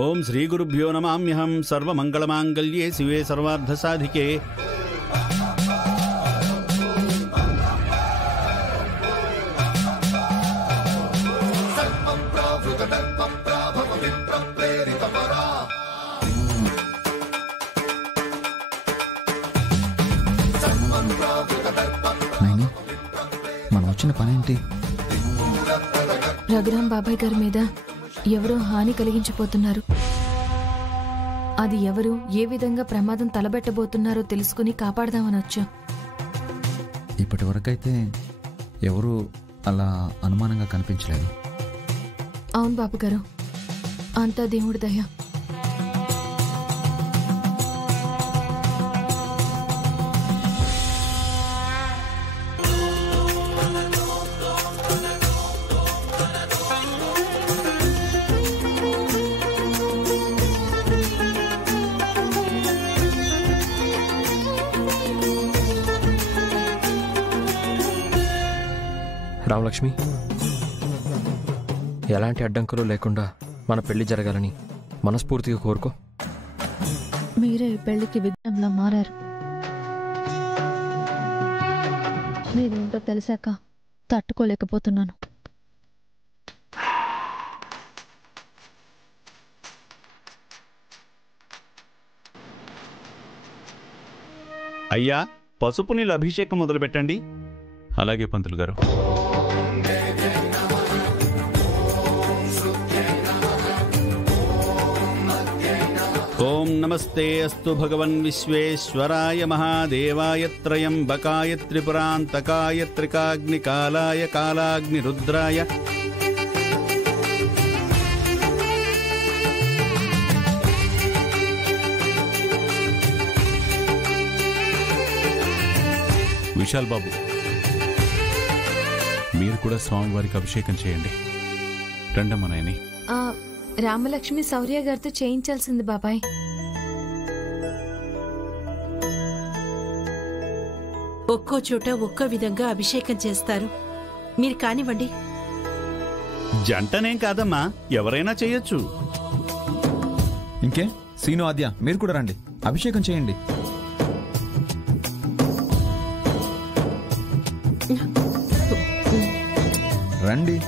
ఓం శ్రీ గురుభ్యో నమామ్యహం. సర్వమంగళమాంగళ్యే శివే సర్వార్థసాధికే. మనం వచ్చిన పనేంటి? రఘురాం బాబాయ్ గారి మీద ఎవరో హాని కలిగించబోతున్నారు. అది ఎవరు, ఏ విధంగా ప్రమాదం తలబెట్టబోతున్నారో తెలుసుకుని కాపాడదామని వచ్చాం. ఇప్పటి వరకైతే ఎవరు అలా అనుమానంగా కనిపించలేదు. అవును బాబు గారు, అంతా దేవుడి దయ. రామలక్ష్మి, ఎలాంటి అడ్డంకులు లేకుండా మన పెళ్లి జరగాలని మనస్ఫూర్తిగా కోరుకో. మీరే ఈ పెళ్లికి విఘ్నంలా మారారు. మీరేంటో తెలిసాక తట్టుకోలేకపోతున్నాను. అయ్యా, పసుపు నీళ్ళ అభిషేకం మొదలు పెట్టండి. అలాగే పంతులు గారు. ఓం నమస్తే అస్తు భగవన్ విశ్వేశ్వరాయ మహాదేవాయ త్రయంబకాయ త్రిపురాంతకాయ త్రికాగ్నికాలాయ కాలాగ్నిరుద్రాయ విశాల్ బాబు, మీరు కూడా స్వామివారికి అభిషేకం చేయండి. రెండమ్మనాయని. రామలక్ష్మి శౌర్య గారితో చేయించాల్సింది బాబాయ్. ఒక్కో చోట ఒక్కో విధంగా అభిషేకం చేస్తారు. మీరు కానివ్వండి. జంటనేం కాదమ్మా, ఎవరైనా చేయొచ్చు. ఇంకే సీను, ఆద్య మీరు కూడా రండి, అభిషేకం చేయండి. రండి.